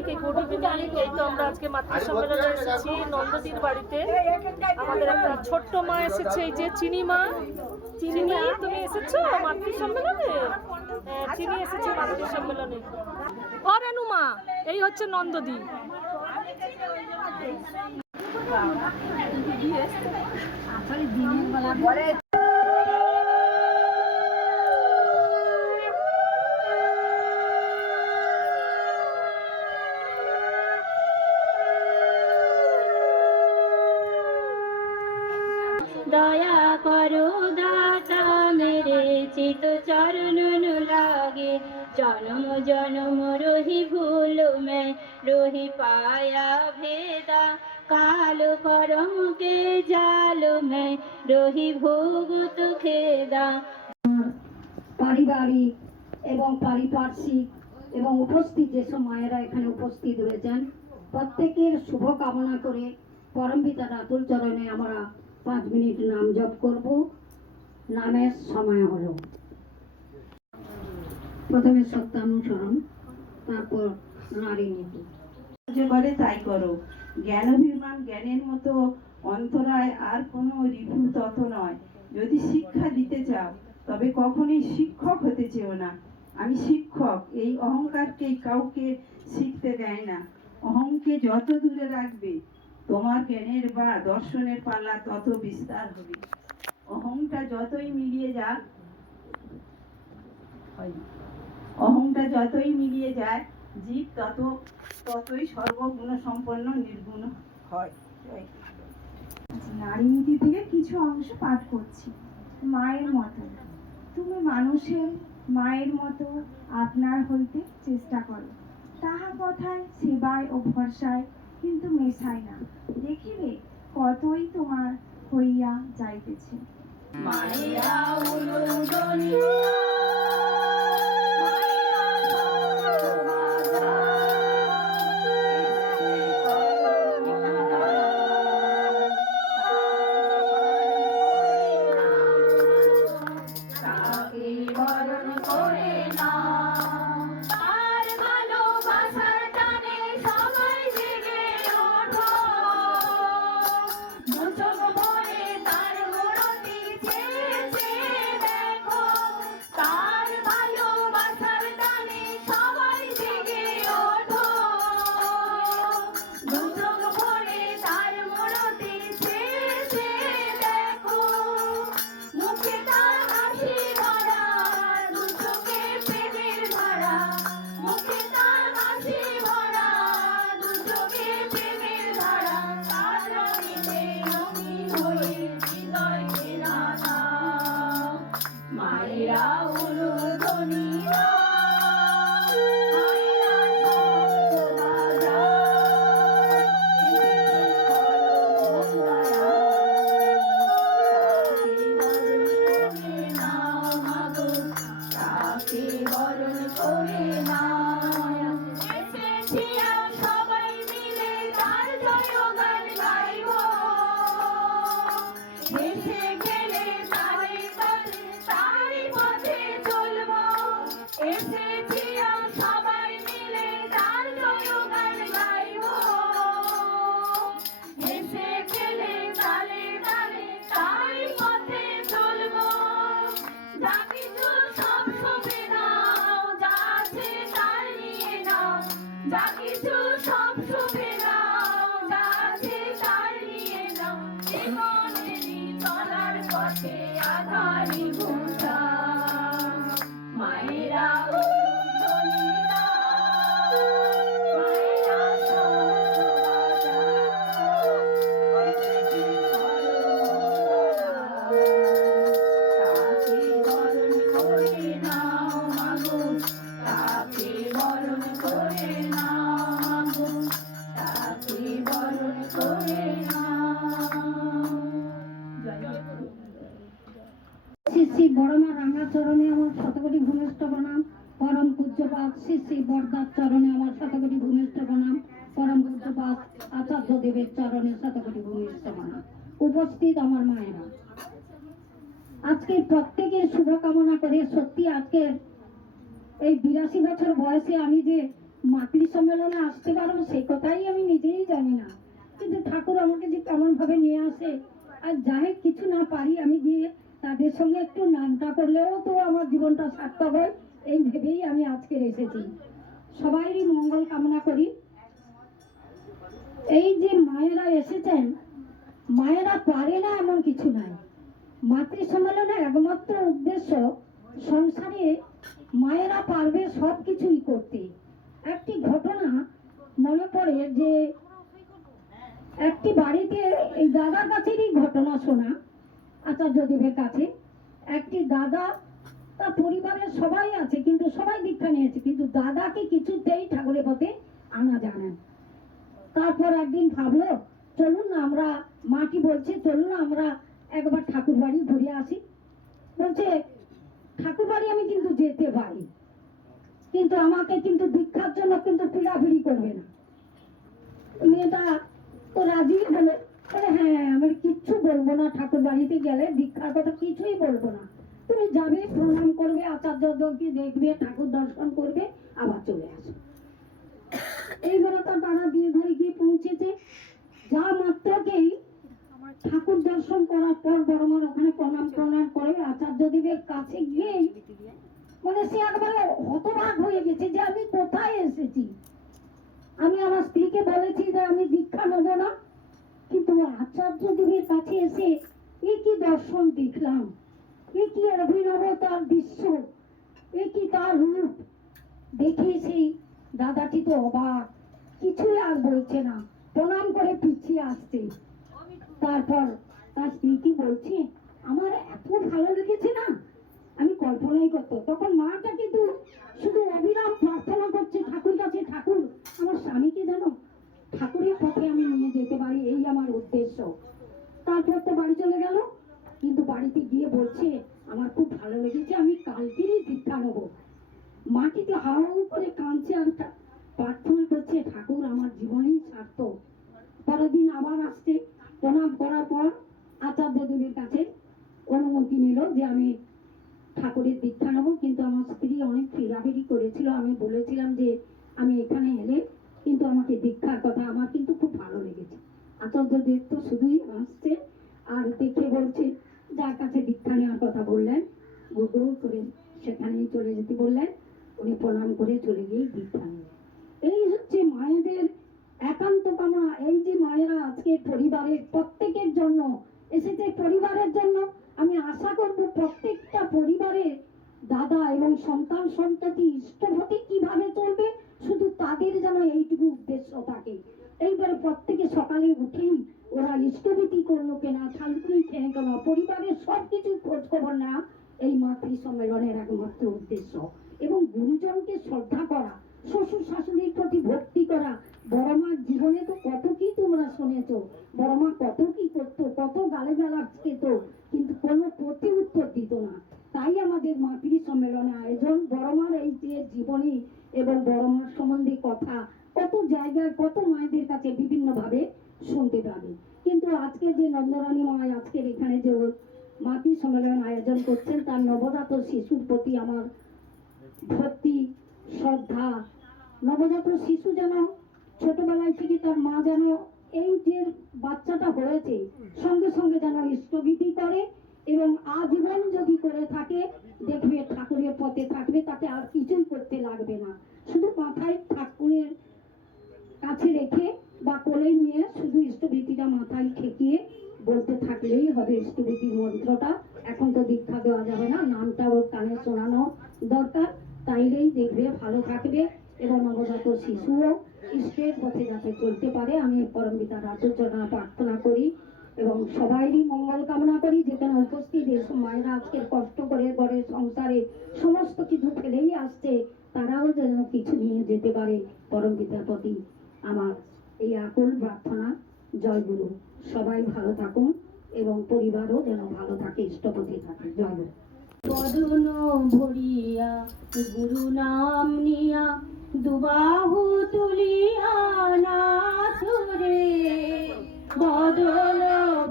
সবাইকে good evening. এই তো আমরা আজকে মাতৃ সম্মেলনে এসেছি নন্দদির বাড়িতে। আমাদের একটা ছোট্ট মা এসেছে, এই যে চিনি মা। চিনি, তুমি এসেছো মাতৃ সম্মেলনে? চিনি এসেছে মাতৃ সম্মেলনে। রেনু মা, এই হচ্ছে নন্দদি। दया करो दाता मेरे चित चरण लागे, जन्म जन्म रोहि भूल मैं रोहि पाया भेदा, काल करम के जाल में रोहि भोगत खेदा। পারিবারিক এবং পারিপার্শ্বিক এবং উপস্থিত যেসব মায়েরা এখানে উপস্থিত রয়েছেন প্রত্যেকের শুভ কামনা করে পরম পিতার আতুল চরণে আমরা 5 মিনিট নাম জপ করব। নামের সময় হলো প্রথমে সত্যানুসরণ, তারপর নারী নীতি। যে করে তাই করো, জ্ঞানাভিমান জ্ঞানের মতো অন্তরায় আর কোনো রিভু তত নয়। যদি শিক্ষা দিতে চাও তবে কখনোই শিক্ষক হতে চেও না। আমি শিক্ষক, এই অহংকারকেই কাউকে শিখতে দেয় না। অহংকে যত দূরে রাখবে তোমার জ্ঞানের বা দর্শনের পাল্লা তত বিস্তার হবে। অহংটা যতই মিলিয়ে যায় জীব ততই সর্বগুণ সম্পন্ন নির্গুণ হয়। নারী নীতি থেকে কিছু অংশ পাঠ করছি। মায়ের মতো তুমি মানুষের মায়ের মতো আপনার হইতে চেষ্টা করো, তাহা কথায় সেবায় ও ভরসায় কিন্তু মেশায় না, দেখিবে কতই তোমার হইয়া যাইতেছে। মায়েরা উলুদনি শ্রী বড়মা রাঙা চরণে আমার শতকোটি ভূমিষ্ঠ প্রণাম। পরম পূজ্যপাদ শ্রী বরদার চরণে আমার শতকোটি ভূমিষ্ঠ প্রণাম। পরম পূজ্যপাদ আচার্য দেবের চরণে শতকোটি ভূমিষ্ঠ প্রণাম। উপস্থিত আমার মায়েরা, আজকে প্রত্যেকের শুভকামনা করে সত্যি আজকের এই 82 বছর বয়সে আমি যে মাতৃ সম্মেলনে আসতে পারবো সেই কথাই আমি নিজেই জানি না, কিন্তু ঠাকুর আমাকে যে কেমন ভাবে নিয়ে আসে। আর যাই কিছু না পারি আমি গিয়ে তাদের সঙ্গে একটু নামটা করলেও তো আমার জীবনটা সার্থক হয়, এই ভেবেই আমি আজকের এসেছি। সবাইরই মঙ্গল কামনা করি। এই যে মায়েরা এসেছেন, মায়েরা পারে না এমন কিছু নাই। মাতৃ সম্মেলনের একমাত্র উদ্দেশ্য সংসারে মায়েরা পারবে সব কিছুই করতে। একটি ঘটনা মনে পড়ে যে একটি বাড়িতে এই দাদার কাছেরই ঘটনা শোনা, আচার্যদেবের কাছে। একটি দাদা, তার পরিবারের সবাই আছে কিন্তু সবাই দীক্ষা নিয়েছে, কিন্তু দাদাকে কিছুতেই ঠাকুরের পথে আনা যায় না। তারপর একদিন ভাবলো চলুন না আমরা, মাটি বলছে চলুন না আমরা একবার ঠাকুর বাড়ি ঘুরে আসি। বলছে ঠাকুর বাড়ি আমি কিন্তু যেতে পারি, কিন্তু আমাকে কিন্তু দীক্ষার জন্য কিন্তু পিড়াপিড়ি করবে না। মেয়েটা তো রাজি হলো, হ্যাঁ আমি কিচ্ছু বলবো না, ঠাকুর বাড়িতে গেলে দীক্ষার কথা কিছুই বলবো না, তুমি যাবে প্রণাম করবে, আচার্যকে দেখবে, ঠাকুর দর্শন করবে, আবার চলে আসবে। এইবার তো তারা দিয়ে ধরে গিয়ে পৌঁছেছে। যা মাত্রকেই ঠাকুর দর্শন করার পর বড়মার ওখানে প্রণাম করে আচার্যদেবের কাছে গিয়ে মানে সে একবারে হতবাক হয়ে গেছে যে আমি কোথায় এসেছি। আমি আমার স্ত্রীকে বলেছি যে আমি দীক্ষা নেব না, কিন্তু আচার্যদেবের কাছে এসে এ কি দর্শন দেখলাম, এ কি অভিনব তার দৃশ্য, এ কি তার রূপ। দেখে সেই দাদাটি তো অবাক, কিছুই আর বলছে না, প্রণাম করে পিছিয়ে আসছে। তারপর তার স্ত্রী কি বলছে, আমার এত ভালো লেগেছে না আমি কল্পনাই করতো। তখন মাটা কিন্তু শুধু অবিরাম প্রার্থনা করছে ঠাকুর কাছে, ঠাকুর আমার স্বামীকে যেন ঠাকুরের পথে আমি নিয়ে যেতে পারি, এই আমার উদ্দেশ্য। তারপর তো বাড়ি চলে গেল, কিন্তু বাড়িতে গিয়ে বলছে আমার খুব ভালো লেগেছে, আমি কালকেরই দীক্ষা নেবো। মাটিতে হাউ করে কাঁদছে আর প্রার্থনা করছে ঠাকুর আমার জীবনেই সার্থক। পরের দিন আবার আসছে, প্রণাম করার পর আচার্যদেবের কাছে অনুমতি নিল যে আমি ঠাকুরের দীক্ষা নেবো। কিন্তু আমার স্ত্রী অনেক ফেরাফেরি করেছিল, আমি বলেছিলাম যে আমি এখানে এলে কিন্তু আমাকে দীক্ষার কথা, আমার কিন্তু খুব ভালো লেগেছে। আচার্যদেব তো শুধুই আসছে আর দেখে বলছে যার কাছে দীক্ষা নেওয়ার কথা বললেন গুরু করে সেখানেই চলে যেতে বললেন। উনি প্রণাম করে চলে গিয়ে দীক্ষা নেন। এই হচ্ছে মায়েদের একান্ত কামনা। এই যে মায়েরা আজকে পরিবারের প্রত্যেকের জন্য এসেছে, পরিবারের জন্য আমি আশা করব প্রত্যেকটা পরিবারে দাদা এবং সন্তান সন্ততি ইষ্টপতি কিভাবে চলবে শুধু তাদের যেন এইটুকু উদ্দেশ্য থাকে। এইবারে প্রত্যেকে সকালে উঠেই ওরা ইষ্টভীতি করলো কেনা, থালকুনি খেয়ে কেন, পরিবারের সবকিছু খোঁজ খবর নেওয়া এই মাতৃ সম্মেলনের একমাত্র উদ্দেশ্য। এবং গুরুজনকে শ্রদ্ধা করা, শ্বশুর শাশুড়ির প্রতি ভক্তি করা। বড় মার জীবনে তো কত কি তোমরা শুনেছো, বড় মা কত কি করতো, কত গালে গালাজ খেত, কিন্তু কোনো প্রতি উত্তর দিত না। তাই আমাদের মাতৃ সম্মেলনে আয়োজন। বড় মার এই যে জীবনী এবং বড় মার সম্বন্ধে কথা কত জায়গায় কত মায়েদের কাছে বিভিন্ন ভাবে শুনতে পাবে। কিন্তু আজকে যে নন্দরানী মায় আজকের এখানে যে মাতৃ সম্মেলন আয়োজন করছেন, তার নবজাত শিশুর প্রতি আমার ভক্তি শ্রদ্ধা। নবজাত শিশু যেন ছোটবেলায় থেকে তার মা যেন এই যে বাচ্চাটা হয়েছে সঙ্গে সঙ্গে যেন ইষ্টভীতি করে এবং আজীবন যদি করে থাকে দেখবে ঠাকুরের পথে থাকবে, তাকে আর কিছুই করতে লাগবে না। শুধু মাথায় ঠাকুরের কাছে রেখে বা কোলে নিয়ে শুধু ইষ্টভীতিটা মাথায় ঠেকিয়ে বলতে থাকলেই হবে ইষ্টভীতির মন্ত্রটা। এখন তো দীক্ষা দেওয়া যাবে না, নামটা ওর কানে শোনানো দরকার, তাইলেই দেখবে ভালো থাকবে এবং নবজাত শিশুও ইষ্টের পথে যাতে চলতে পারে। আমি পরম পিতার আচরণা প্রার্থনা করি এবং সবাইরই মঙ্গল কামনা করি। যেখানে উপস্থিত এইসব মায়েরা আজকের কষ্ট করে ঘরের সংসারে সমস্ত কিছু ফেলেই আসছে, তারাও যেন কিছু নিয়ে যেতে পারে। পরম পিতার প্রতি আমার এই আকুল প্রার্থনা। জয় গুরু। সবাই ভালো থাকুন এবং পরিবারও যেন ভালো থাকে, ইষ্টপতি থাকে। জয় গুরু। বদন ভরিয়া গুরু নাম নিয়া দুবাহু তুলিয়া নাচরে, বদন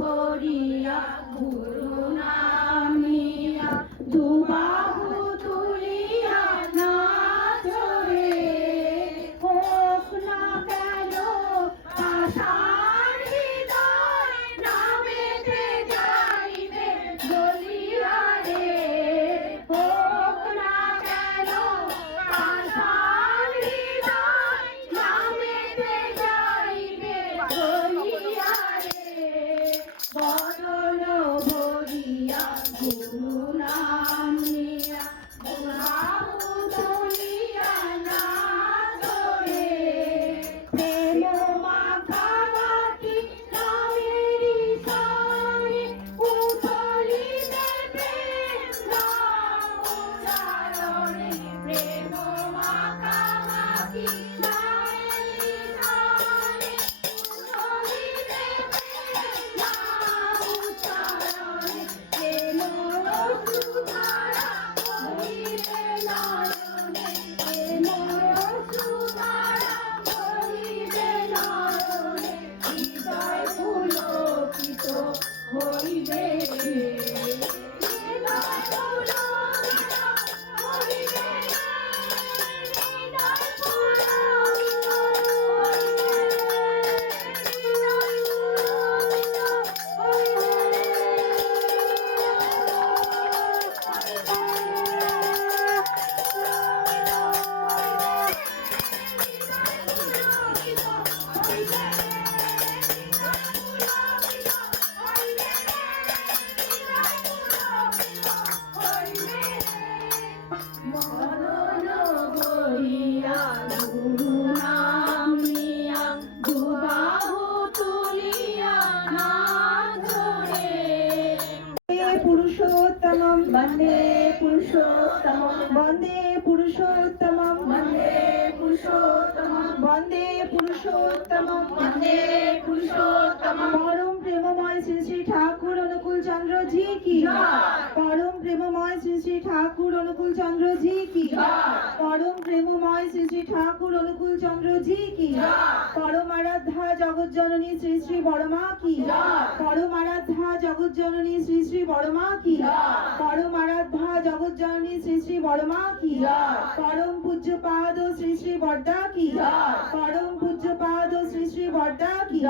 ভরিয়া গুরু নাম নিয়া দুবাহু তুলিয়া নাচরে, পাষাণ হৃদয় নামেতে যাইবে বলিয়া রে, হোক না কেন পাষাণ হৃদয় নামেতে যাইবে বলিয়া রে, বদন ভরিয়া গুরু নাম নিয়া বাহু তুলিয়া নাচ রে, প্রেম মাখামাখি নামেরি সনে উথলিতে প্রেম নাম উচ্চারণে, প্রেম মাখামাখি নামেরি সনে উথলিতে প্রেম নাম উচ্চারণে, প্রেম সুধারা বহিবে নয়নে, প্রেম সুধারা বহিবে নয়নে, হৃদয় পুলকিত হইবে, হৃদয় পুলকিত হইবে, হৃদয় পুলকিত মরণ বহিয়া গুরু নাম নিয়া দুবাহু তুলিয়া নাচ রে, পুরুষোত্তমম বন্দে পুরুষোত্তমম বন্দে পুরুষোত্তমম বন্দে পুরুষোত্তমম বন্দে পুরুষোত্তমম বন্দে পুরুষোত্তমম। পরম প্রেমময় শ্রী শ্রী ঠাকুর অনুকূল চন্দ্র জি কি পরম প্রেমময় শ্রী শ্রী ঠাকুর অনুকূল চন্দ্র জি কি পরম প্রেমময় শ্রী শ্রী ঠাকুর অনুকূল চন্দ্র জি কি পরম আরাধ্যা জগৎ জননী শ্রী শ্রী বড়মা কি পরম আরাধ্যা জগৎ জননী শ্রী শ্রী বড়মা কি পরম আরাধ্যা জগৎ জননী শ্রী শ্রী বড়মা কি পরম পূজ্যপাদ শ্রী শ্রী বর্দা কি পরম পূজ্যপাদ শ্রী শ্রী বর্দা কি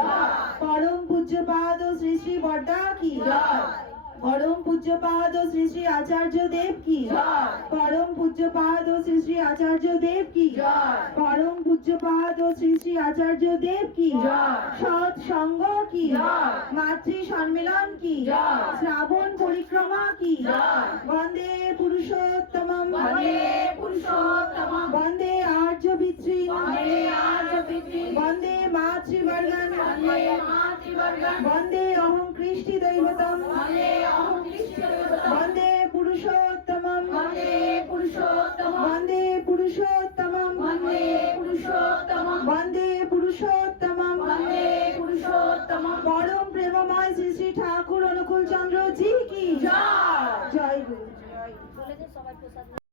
পরম পূজ্যপাদ শ্রী শ্রী বর্দা কি পরম পূজ্যপাদ শ্রী শ্রী আচার্য দেব কি পরম পূজ্যপাদ শ্রী শ্রী আচার্য দেব কি পরম পূজ্যপাদ শ্রী শ্রী আচার্য দেব কি সৎ সঙ্গ কি মাতৃ সম্মেলন কি শ্রাবণ পরিক্রমা কি বন্দে পুরুষোত্তমম বন্দে পুরুষোত্তমম বন্দে আর্য পিতৃ বন্দে মাতৃবর্গন বন্দে অহং কৃষ্টি দৈবতম বন্দে পুরুষোত্তমম বন্দে পুরুষোত্তমম বন্দে পুরুষোত্তমম পরম প্রেমময় শ্রী শ্রী ঠাকুর অনুকূল চন্দ্র জি কি জয় গুরু। বলে যে সবাই প্রসাদ